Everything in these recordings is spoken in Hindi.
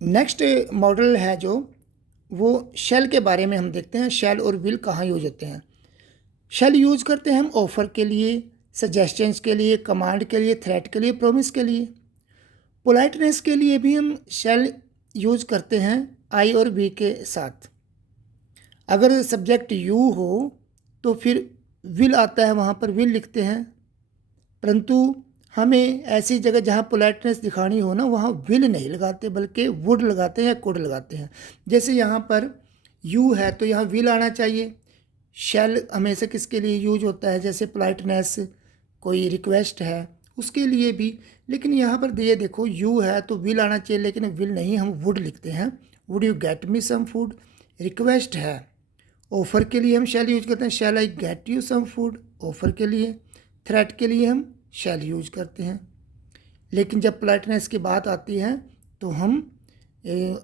नेक्स्ट मॉडल है जो, वो शेल के बारे में हम देखते हैं। शेल और विल कहाँ यूज होते हैं। शेल यूज करते हैं हम ऑफर के लिए, सजेशंस के लिए, कमांड के लिए, थ्रेट के लिए, प्रॉमिस के लिए। पोलाइटनेस के लिए भी हम शेल यूज करते हैं आई और वी के साथ। अगर सब्जेक्ट यू हो तो फिर विल आता है, वहाँ पर विल लिखते हैं। परंतु हमें ऐसी जगह जहाँ पोलाइटनेस दिखानी हो ना, वहाँ विल नहीं लगाते बल्कि वुड लगाते हैं या कुड लगाते हैं। जैसे यहाँ पर यू है तो यहाँ विल आना चाहिए। शैल हमेशा किसके लिए यूज होता है, जैसे पोलाइटनेस, कोई रिक्वेस्ट है उसके लिए भी। लेकिन यहाँ पर ये देखो यू है तो विल आना चाहिए, लेकिन विल नहीं, हम वुड लिखते हैं। Would you get me some food. Request है, ऑफ़र के लिए हम शैल यूज करते हैं, shall I get you some food, offer के लिए। थ्रेट के लिए हम शैल यूज करते हैं। लेकिन जब पोलाइटनेस की बात आती है तो हम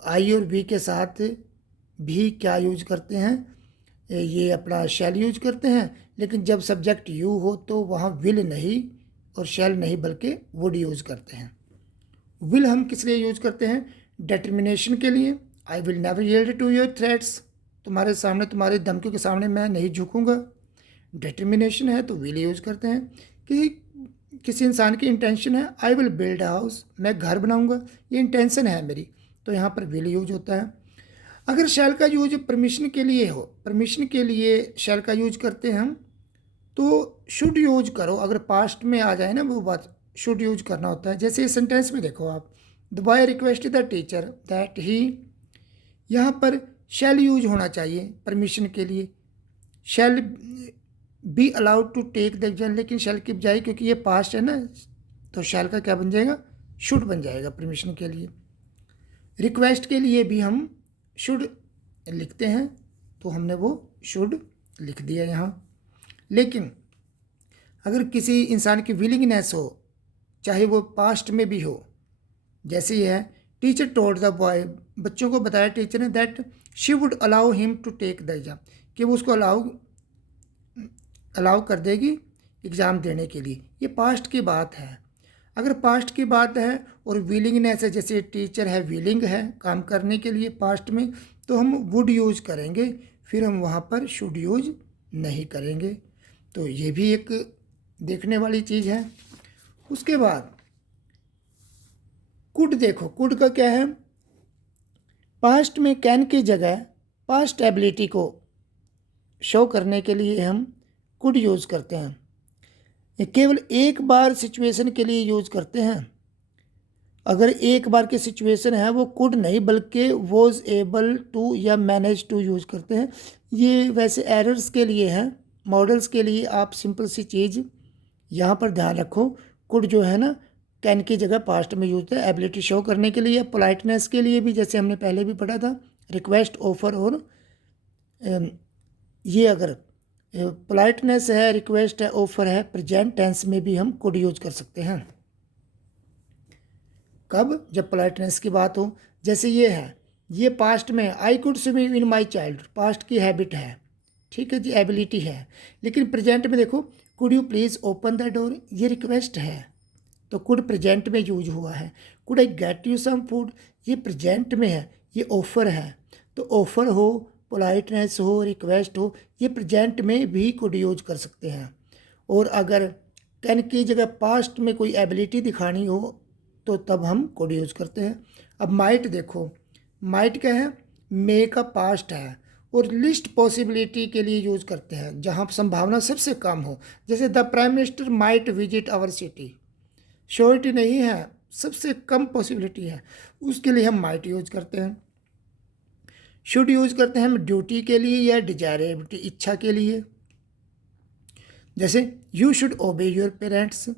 आई और वी के साथ भी क्या यूज करते हैं, ये अपना शैल यूज करते हैं। लेकिन जब सब्जेक्ट यू हो तो वहाँ विल नहीं और शैल नहीं बल्कि वुड यूज करते हैं। विल हम किस लिए यूज करते हैं, डिटर्मिनेशन के लिए। I will never yield to your threats, तुम्हारे सामने, तुम्हारी धमकियों के सामने मैं नहीं झुकूंगा। डिटर्मिनेशन है तो विल यूज करते हैं। कि किसी इंसान की इंटेंशन है, आई विल बिल्ड हाउस, मैं घर बनाऊंगा, ये इंटेंशन है मेरी, तो यहाँ पर विल यूज होता है। अगर शैल का यूज परमिशन के लिए हो, परमिशन के लिए शैल का यूज करते हैं हम, तो शुड यूज करो। अगर पास्ट में आ जाए ना वो बात, शुड यूज करना होता है। जैसे इस सेंटेंस में देखो आप, the boy request the teacher that he, यहाँ पर शैल यूज होना चाहिए परमिशन के लिए। Shall be allowed to take the exam, लेकिन शैल की बजाय क्योंकि ये पास्ट है ना, तो शैल का क्या बन जाएगा, शुड बन जाएगा परमिशन के लिए। रिक्वेस्ट के लिए भी हम शुड लिखते हैं, तो हमने वो शुड लिख दिया यहाँ। लेकिन अगर किसी इंसान की विलिंगनेस हो, चाहे वो पास्ट में भी हो, जैसे ये है, टीचर टोल्ड द बॉय, बच्चों को बताया टीचर ने, that she would allow him to take the exam, कि वो उसको अलाउ कर देगी एग्ज़ाम देने के लिए। ये पास्ट की बात है। अगर पास्ट की बात है और विलिंगनेस है, जैसे टीचर है विलिंग है काम करने के लिए पास्ट में, तो हम वुड यूज करेंगे, फिर हम वहाँ पर शुड यूज नहीं करेंगे। तो ये भी एक देखने वाली चीज़ है। उसके बाद कुड देखो, कुड का क्या है, पास्ट में कैन की जगह पास्ट एबिलिटी को शो करने के लिए हम कुड यूज़ करते हैं। ये केवल एक बार सिचुएशन के लिए यूज करते हैं। अगर एक बार की सिचुएशन है वो कुड नहीं बल्कि वॉज एबल टू या मैनेज टू यूज करते हैं। ये वैसे एरर्स के लिए है, मॉडल्स के लिए आप सिंपल सी चीज़ यहाँ पर ध्यान रखो। कुड जो है ना, कैन की जगह पास्ट में यूज होता है एबिलिटी शो करने के लिए, पोलाइटनेस के लिए भी, जैसे हमने पहले भी पढ़ा था, रिक्वेस्ट, ऑफर और ये अगर पोलाइटनेस है, रिक्वेस्ट है, ऑफर है, प्रेजेंट टेंस में भी हम कुड यूज कर सकते हैं। कब, जब पोलाइटनेस की बात हो। जैसे ये है, ये पास्ट में I could swim in my child, past की हैबिट है, ठीक है जी, एबिलिटी है। लेकिन प्रेजेंट में देखो, could you please open the door, ये रिक्वेस्ट है, तो कुड प्रेजेंट में यूज हुआ है। Could I get you some food, ये प्रेजेंट में है, ये ऑफर है। तो ऑफर हो, पोलाइटनेस हो, रिक्वेस्ट हो, ये प्रेजेंट में भी कुड यूज कर सकते हैं। और अगर कैन की जगह पास्ट में कोई एबिलिटी दिखानी हो तो तब हम कुड यूज करते हैं। अब माइट देखो, माइट क्या है, मे का पास्ट है और लिस्ट पॉसिबिलिटी के लिए यूज करते हैं जहाँ संभावना सबसे कम हो। जैसे the prime minister might visit our city, surety नहीं है, सबसे कम पॉसिबिलिटी है, उसके लिए हम माइट यूज करते हैं। शुड यूज करते हैं हम ड्यूटी के लिए या डिजायरेबिलिटी, इच्छा के लिए। जैसे यू शुड ओबे योर पेरेंट्स,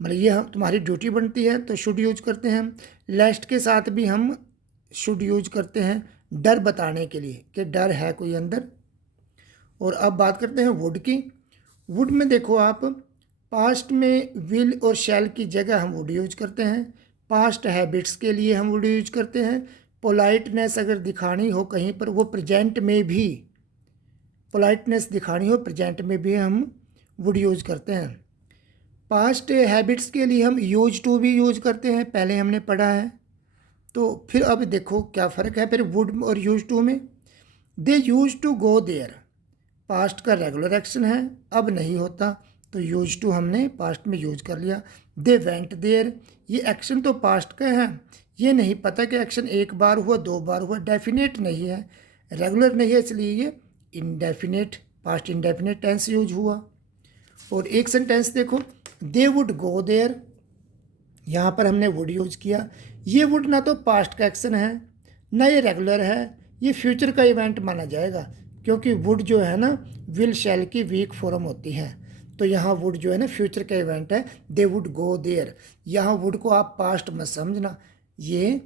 मतलब ये तुम्हारी ड्यूटी बनती है, तो शुड यूज करते हैं। लेस्ट के साथ भी हम शुड यूज करते हैं डर बताने के लिए कि डर है कोई अंदर। और अब बात करते हैं वुड की। वुड में देखो आप, पास्ट में विल और शैल की जगह हम वुड यूज करते हैं। पास्ट हैबिट्स के लिए हम वुड यूज करते हैं। पोलाइटनेस अगर दिखानी हो कहीं पर, वो प्रेजेंट में भी पोलाइटनेस दिखानी हो, प्रेजेंट में भी हम वुड यूज करते हैं। पास्ट हैबिट्स के लिए हम यूज टू भी यूज करते हैं, पहले हमने पढ़ा है। तो फिर अब देखो क्या फ़र्क है फिर वुड और यूज टू में। They use to go there, past का रेगुलर एक्शन है, अब नहीं होता, तो यूज टू हमने पास्ट में यूज कर लिया। दे वेंट देयर, ये एक्शन तो पास्ट का है, ये नहीं पता कि एक्शन एक बार हुआ 2 बार हुआ, डेफिनेट नहीं है, रेगुलर नहीं है, इसलिए ये indefinite past indefinite tense use हुआ। और एक सेंटेंस देखो, दे वुड गो देयर, यहाँ पर हमने वुड यूज किया। ये वुड ना तो पास्ट का एक्शन है ना ये रेगुलर है, ये फ्यूचर का इवेंट माना जाएगा, क्योंकि वुड जो है ना विल शैल की वीक फॉर्म होती है, तो यहाँ वुड जो है ना फ्यूचर का इवेंट है। दे वुड गो देयर, यहाँ वुड को आप पास्ट मत समझना, ये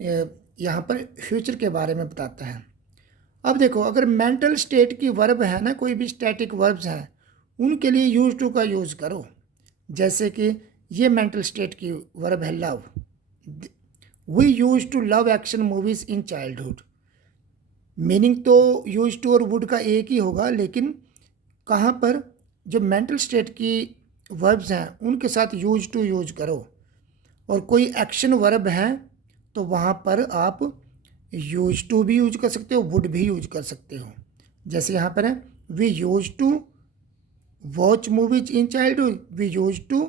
यहाँ पर फ्यूचर के बारे में बताता है। अब देखो अगर मेंटल स्टेट की वर्ब है ना, कोई भी स्टैटिक वर्ब्स हैं, उनके लिए यूज टू का यूज़ करो। जैसे कि ये मेंटल स्टेट की वर्ब है love, we use to love action movies in childhood. Meaning तो यूज टू और वुड का एक ही होगा, लेकिन कहाँ पर जो मेंटल स्टेट की वर्ब्स हैं उनके साथ यूज टू यूज करो, और कोई एक्शन वर्ब है तो वहाँ पर आप यूज टू भी यूज कर सकते हो, वुड भी यूज कर सकते हो। जैसे यहाँ पर है we use to watch movies in childhood, we use to,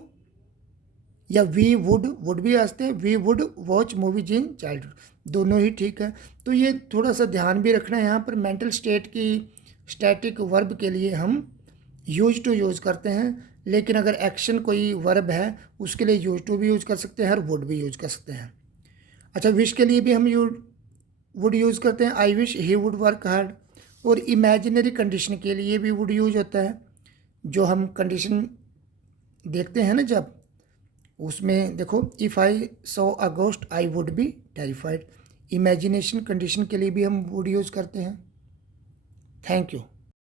या वी वुड भी आते हैं, we would watch movies in childhood, दोनों ही ठीक है। तो ये थोड़ा सा ध्यान भी रखना है, यहाँ पर मेंटल स्टेट की स्टैटिक वर्ब के लिए हम यूज टू यूज़ करते हैं, लेकिन अगर एक्शन कोई वर्ब है उसके लिए यूज टू भी यूज़ कर सकते हैं और वुड भी यूज़ कर सकते हैं। अच्छा, विश के लिए भी हम वुड यूज़ करते हैं, I wish he would work hard. और इमेजिनरी कंडीशन के लिए भी वुड यूज होता है, जो हम कंडीशन देखते हैं ना जब, उसमें देखो if I saw a ghost I would be terrified. Imagination condition के लिए भी हम वुड यूज़ करते हैं। Thank you.